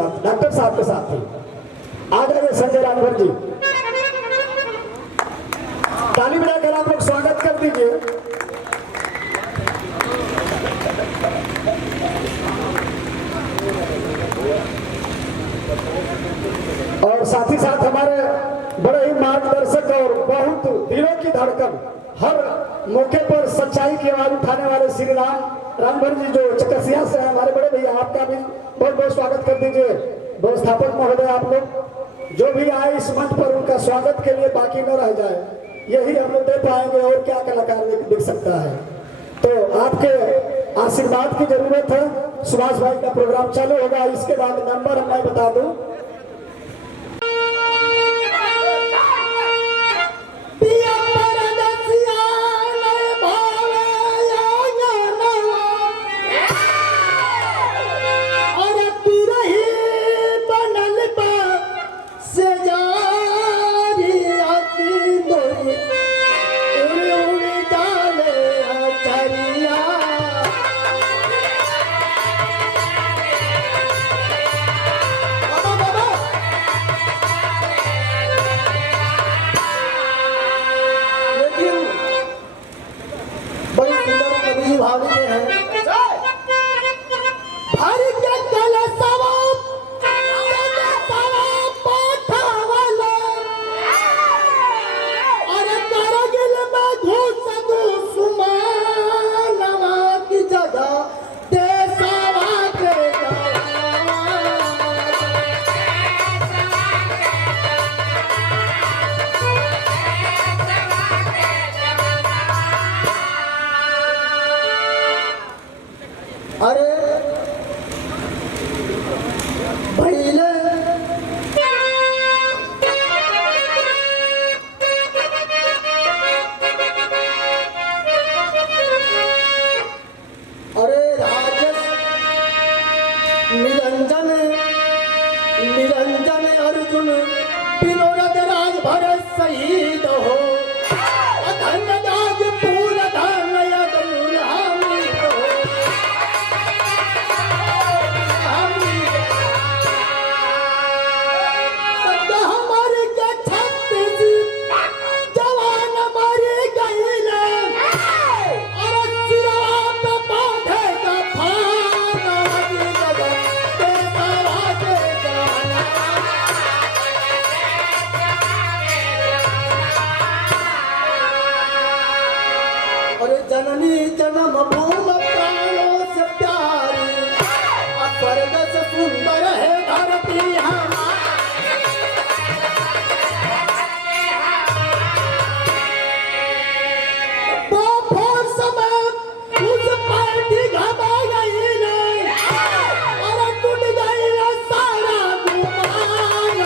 साथ, डॉक्टर साहब के साथ ही। आ जाइए संजय रामभर जी, ताली बजाकर आप लोग स्वागत कर दीजिए। और साथ ही साथ हमारे बड़े ही मार्गदर्शक और बहुत दिलों की धड़कन, हर मौके पर सच्चाई की आवाज उठाने वाले श्री रामभर जी जो चकसिया से हैं, हमारे बड़े भैया, आपका भी बहुत बहुत स्वागत कर दीजिए। व्यवस्थापक महोदय, आप लोग जो भी आए इस मंच पर, उनका स्वागत के लिए बाकी न रह जाए, यही हम लोग दे पाएंगे और क्या कलाकार दिख सकता है। तो आपके आशीर्वाद की जरूरत है। सुभाष भाई का प्रोग्राम चालू होगा, इसके बाद नंबर हम मैं बता दूं। निरंजन अर्जुन विनोद राज भरत शहीद हो, धन दाग पूर धन यदूर हामी हो। सदा मर के छत्तीस जवान मर गईले, और सिरवा पे बांधे का फाना जगह ते सारा के गाना। और जननी जन्म भूमि प्राणों से प्यारी, स्वर्ग से सुंदर है धरती हमारी। वो भोर समय उस पर घबा गई नहीं, और टूट गई सारा गुमान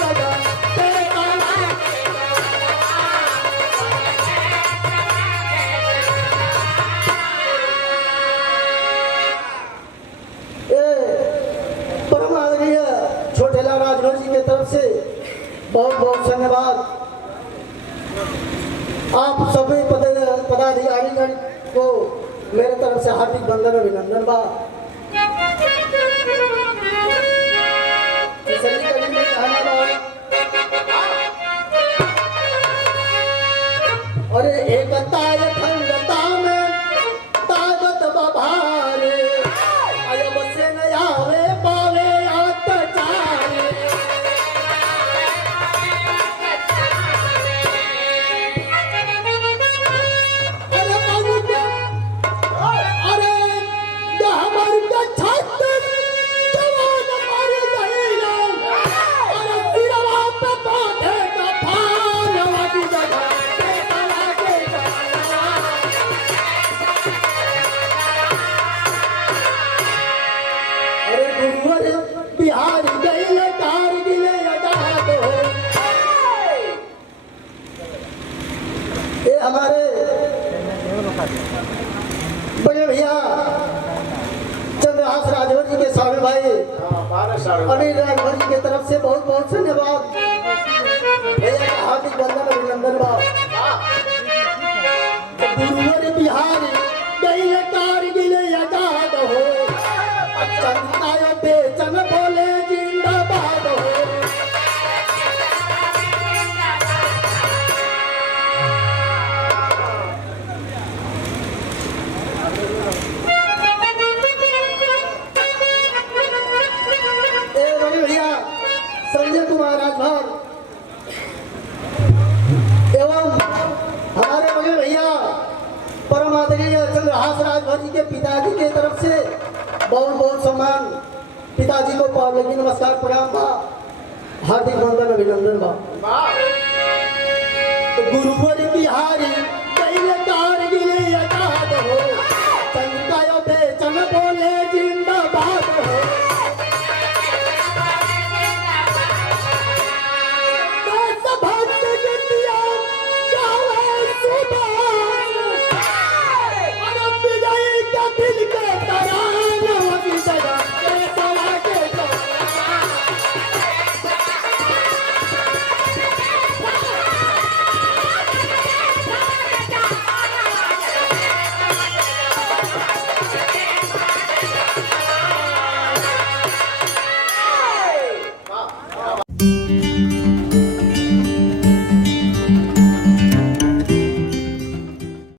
जगह ते तारा। परम आदरणीय छोटेला राजभर जी की तरफ से बहुत बहुत धन्यवाद। आप सभी पदाधिकारी को मेरे तरफ से हार्दिक वंदन अभिनंदन बा। अरे एकता अखंडता में ताकत बभारे, अयब से न आवे पावे अत्याचारी। अरे बाबू के अरे हमर के छत्तीस जवान मर गईले, अरे सिरवा पे बांधे का फान वाली जगह ते तारा के गाना। अरे गुरुवर बिहार गईले कारगिल आजाद हो। ये हमारे बड़े भैया चंद्रहास राजभर जी के स्वामी भाई अनिल राजभर जी की तरफ से बहुत बहुत धन्यवाद। भैया का हार्दिक वंदन अभिनंदन बा। गुरुवर बिहार गईले कारगिल आजाद हो, चंद्राय बेचन बोले मल्हास राजभर जी के पिताजी के तरफ से बहुत बहुत सम्मान, पिताजी को पावलगी नमस्कार प्रणाम बा, हार्दिक वंदन अभिनंदन बा। गुरुवर बिहारी कैल कारगिल आजाद हो, चंद्रिका बेचन बोले जिंदाबाद हो। देशभक्त गीतिया गावे सुभाष, और विजयी के दिल के तराना होगी सदा, ये सवा के